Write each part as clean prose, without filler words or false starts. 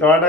ਤੁਹਾਡਾ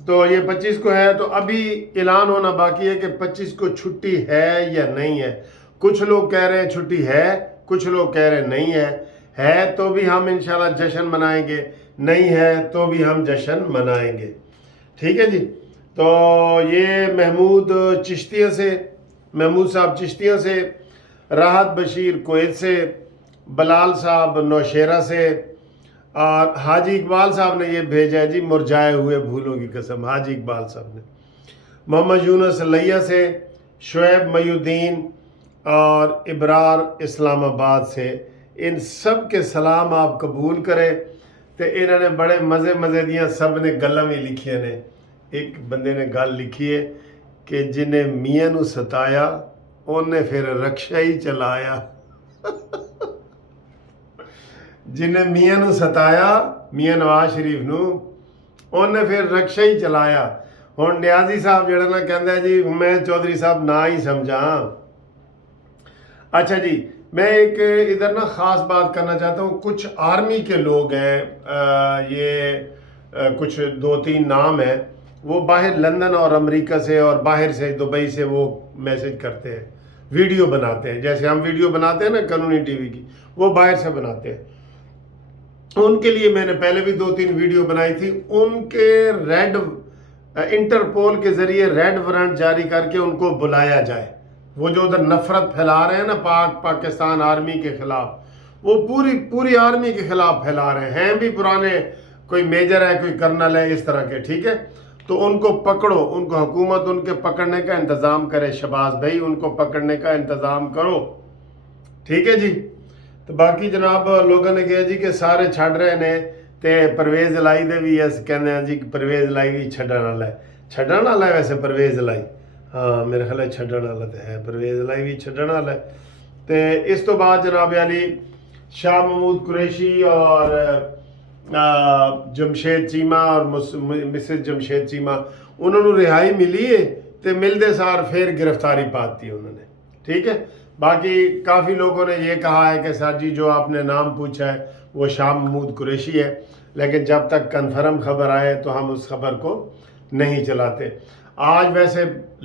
تو یہ 25 کو ہے، تو ابھی اعلان ہونا باقی ہے کہ 25 کو چھٹی ہے یا نہیں ہے۔ کچھ لوگ کہہ رہے ہیں چھٹی ہے، کچھ لوگ کہہ رہے ہیں نہیں ہے تو بھی ہم انشاءاللہ جشن منائیں گے، نہیں ہے تو بھی ہم جشن منائیں گے، ٹھیک ہے جی۔ تو یہ محمود صاحب چشتیوں سے، راحت بشیر کویت سے، بلال صاحب نوشیرہ سے، اور حاجی اقبال صاحب نے یہ بھیجا ہے جی، مرجائے ہوئے پھولوں کی قسم، حاجی اقبال صاحب نے، محمد یونس لیہ سے، شعیب محی الدین اور ابرار اسلام آباد سے، ان سب کے سلام آپ قبول کرے۔ تو انہوں نے بڑے مزے دیاں سب نے گلاں بھی لکھی نے۔ ایک بندے نے گل لکھی ہے کہ جنہیں میاں نو ستایا انہیں پھر رکشا ہی چلایا۔ جنہیں میاں نو ستایا، میاں نواز شریف نو، انہیں پھر رکشا ہی چلایا۔ ہن نیازی صاحب جڑا نا کہندا ہے جی میں چودھری صاحب نہ ہی سمجھا۔ اچھا جی، میں ایک ادھر نا خاص بات کرنا چاہتا ہوں، کچھ آرمی کے لوگ ہیں، یہ کچھ 2-3 نام ہیں، وہ باہر لندن اور امریکہ سے اور باہر سے دبئی سے وہ میسج کرتے ہیں، ویڈیو بناتے ہیں، جیسے ہم ویڈیو بناتے ہیں نا قانونی ٹی وی کی، وہ باہر سے بناتے ہیں۔ ان کے لیے میں نے پہلے بھی 2-3 ویڈیو بنائی تھی، ان کے انٹرپول کے ذریعے ریڈ وارنٹ جاری کر کے ان کو بلایا جائے۔ وہ جو ادھر نفرت پھیلا رہے ہیں نا پاکستان آرمی کے خلاف، وہ پوری آرمی کے خلاف پھیلا رہے ہیں بھی پرانے، کوئی میجر ہے، کوئی کرنل ہے، اس طرح کے، ٹھیک ہے۔ تو ان کو پکڑو، ان کو حکومت ان کے پکڑنے کا انتظام کرے، شہباز بھائی ان کو پکڑنے کا انتظام کرو، ٹھیک ہے جی۔ تو باقی جناب لوگوں نے کہا جی کہ سارے چھڑ رہے نے، تے پرویز الائی دے بھی کہنے ہیں جی پرویز الائی بھی چھڑن والا ہے، چھڑن والا ہے ویسے پرویز الائی، ہاں میرے خیال ہے چھڑن والا تو ہے، پرویز الائی بھی چھڑن والا ہے۔ تے اس تو بعد جناب علی شاہ محمود قریشی اور جمشید چیمہ اور مسز جمشید چیمہ انہوں نے رہائی ملی ہے، تے ملدے سار پھر گرفتاری پاتی انہوں نے، ٹھیک ہے۔ باقی کافی لوگوں نے یہ کہا ہے کہ سر جی جو آپ نے نام پوچھا ہے وہ شاہ محمود قریشی ہے، لیکن جب تک کنفرم خبر آئے تو ہم اس خبر کو نہیں چلاتے۔ آج ویسے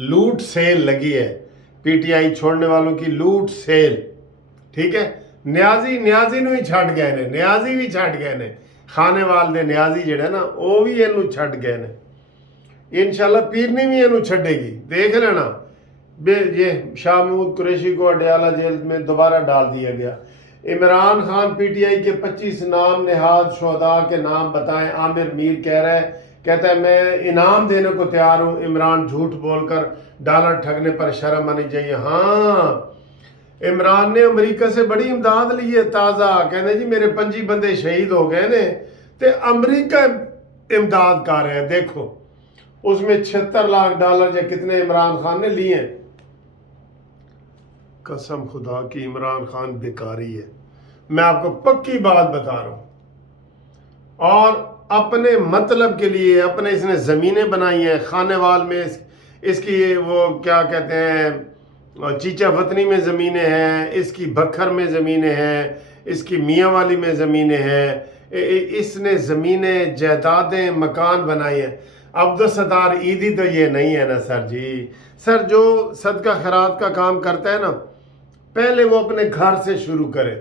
لوٹ سیل لگی ہے، پی ٹی آئی چھوڑنے والوں کی لوٹ سیل، ٹھیک ہے۔ نیازی نو ہی چھٹ گئے نے، نیازی بھی چھٹ گئے نے، خانے والدے نیازی جڑے نا وہ بھی انہوں چھٹ گئے نے، انشاءاللہ پیرنی بھی انہوں چھٹے گی، دیکھ لینا۔ یہ شاہ محمود قریشی کو اڈیالہ جیل میں دوبارہ ڈال دیا گیا۔ Imran Khan P T I کے 25 نام نہاد شہداء کے نام بتائیں، عامر میر کہہ رہا ہے، کہتا ہے میں انعام دینے کو تیار ہوں، عمران جھوٹ بول کر ڈالر ٹھگنے پر شرم آنی چاہیے۔ ہاں عمران نے امریکہ سے بڑی امداد لی ہے تازہ، کہنے جی میرے 5 بندے شہید ہو گئے نے، تے امریکہ امداد کر رہے ہیں، دیکھو اس میں $76 لاکھ یا کتنے عمران خان نے لیے ہیں۔ قسم خدا کی عمران خان بیکاری ہے، میں آپ کو پکی بات بتا رہا ہوں، اور اپنے مطلب کے لیے اپنے اس نے زمینیں بنائی ہیں، خانے وال میں اس کی وہ کیا کہتے ہیں چیچا وطنی میں زمینیں ہیں، اس کی بکھر میں زمینیں ہیں، اس کی میاں والی میں زمینیں ہیں، اس نے زمینیں جائیدادیں مکان بنائی ہیں۔ عبدالستار عیدی تو یہ نہیں ہے نا سر جی، سر جو صدقہ خیرات کا کام کرتا ہے نا پہلے وہ اپنے گھر سے شروع کرے۔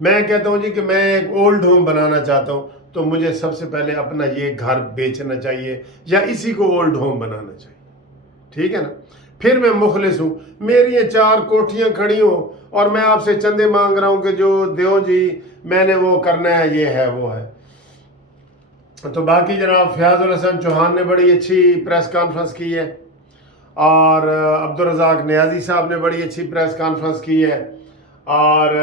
میں کہتا ہوں جی کہ میں ایک اولڈ ہوم بنانا چاہتا ہوں تو مجھے سب سے پہلے اپنا یہ گھر بیچنا چاہیے یا اسی کو اولڈ ہوم بنانا چاہیے، ٹھیک ہے نا۔ پھر میں مخلص ہوں، میری یہ 4 کوٹھیاں کھڑی ہوں اور میں آپ سے چندے مانگ رہا ہوں کہ جو دیو جی میں نے وہ کرنا ہے، یہ ہے وہ ہے۔ تو باقی جناب فیاض الحسن چوہان نے بڑی اچھی پریس کانفرنس کی ہے، اور عبدالرزاق نیازی صاحب نے بڑی اچھی پریس کانفرنس کی ہے، اور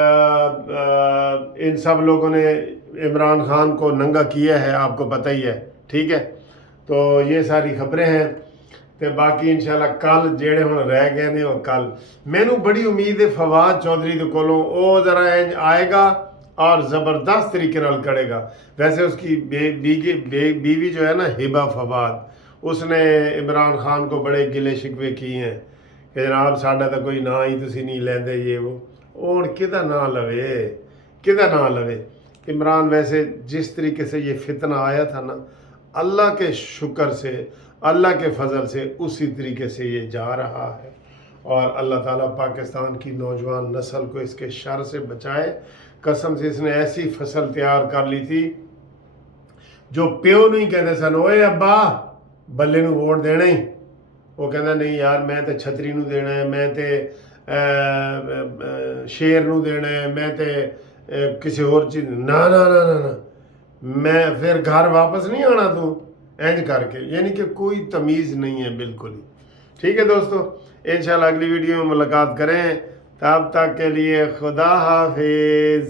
ان سب لوگوں نے عمران خان کو ننگا کیا ہے، آپ کو پتہ ہی ہے، ٹھیک ہے۔ تو یہ ساری خبریں ہیں، تو باقی انشاءاللہ کل جیڑے ہوں رہ گئے نے وہ کل مینو بڑی امید ہے فواد چودھری دے کولوں او ذرا آئے گا اور زبردست طریقے نال کرے گا۔ ویسے اس کی بیوی جو ہے نا ہبہ فواد، اس نے عمران خان کو بڑے گلے شکوے کیے ہیں کہ جناب ساڈا تو کوئی نا ہی تسی نہیں لیندے، یہ وہ اور کدا نا لوے، کدا نا لوے۔ عمران ویسے جس طریقے سے یہ فتنہ آیا تھا نا، اللہ کے شکر سے اللہ کے فضل سے اسی طریقے سے یہ جا رہا ہے، اور اللہ تعالیٰ پاکستان کی نوجوان نسل کو اس کے شر سے بچائے۔ قسم سے اس نے ایسی فصل تیار کر لی تھی جو پیو نہیں کہتے سن اوے ابا بلے نو ووٹ دینا ہی، وہ کہنا نہیں یار میں تے چھتری نو دینا ہے، میں تے شیر نو دینا ہے، میں تے کسی اور چیز نا نا نا نا نا، میں پھر گھر واپس نہیں آنا تو اینج کر کے، یعنی کہ کوئی تمیز نہیں ہے بالکل ہی۔ ٹھیک ہے دوستو، انشاءاللہ اگلی ویڈیو میں ملاقات کریں، تب تک کے لیے خدا حافظ۔